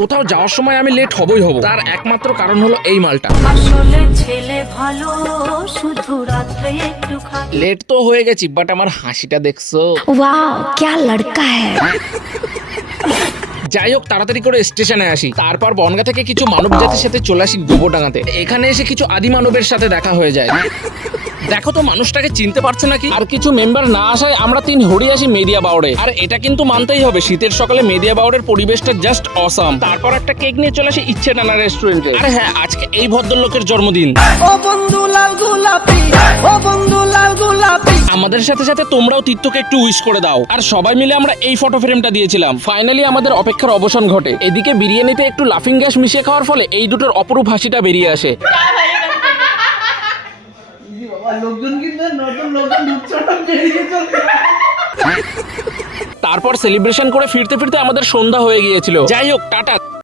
কোথাও যাওয়ার সময় আমি লেট হবই হব, তার একমাত্র কারণ হলো এই মালটা। আসলে ছেলে ভালো, শুধু রাত্রে একটু খালি। লেট তো হয়ে গেছি, বাট আমার হাসিটা দেখছো? वाह क्या लड़का है। যাই হোক, তাড়াতাড়ি করে স্টেশনে আসি, তারপর বনগা থেকে কিছু মানব জাতির সাথে চলে আসি গোবরডাঙ্গাতে। এখানে এসে কিছু আদি মানবের সাথে দেখা হয়ে যায়। দেখো তো মানুষটাকে চিনতে পারছে নাকি। আর কিছু মেম্বার না আসায় আমরা 3 হরি আসি মেদিয়া বাউড়ে। আর এটা কিন্তু মানতেই হবে, শীতের সকালে মেদিয়া বাউড়ের পরিবেশটা জাস্ট অসাম। তারপর একটা কেক নিয়ে চলে আসি ইচ্ছে নানা রেস্টুরেন্টে। আর হ্যাঁ, আজকে এই ভদ্রলোকের জন্মদিন। ও বন্ধু লাল গোলাপি, ও বন্ধু লাল গোলাপি। আমাদের সাথে সাথে তোমরাও তীর্থকে একটু উইশ করে দাও। আর সবাই মিলে আমরা এই ফটো ফ্রেমটা দিয়েছিলাম। ফাইনালি আমাদের অপেক্ষার অবসান ঘটে। এদিকে বিরিয়ানিতে একটু লাফিং গ্যাস মিশিয়ে খাওয়ার ফলে এই দুটোর অপরূপ হাসিটা বেরিয়ে আসে। লোকজন কিন্তু নতুন লোকজন ঢুকছে না, বেরিয়ে চলছে। তারপর সেলিব্রেশন করে ফিরতে ফিরতে আমাদের সন্ধ্যা হয়ে গিয়েছিল। যাই হোক, টাটা।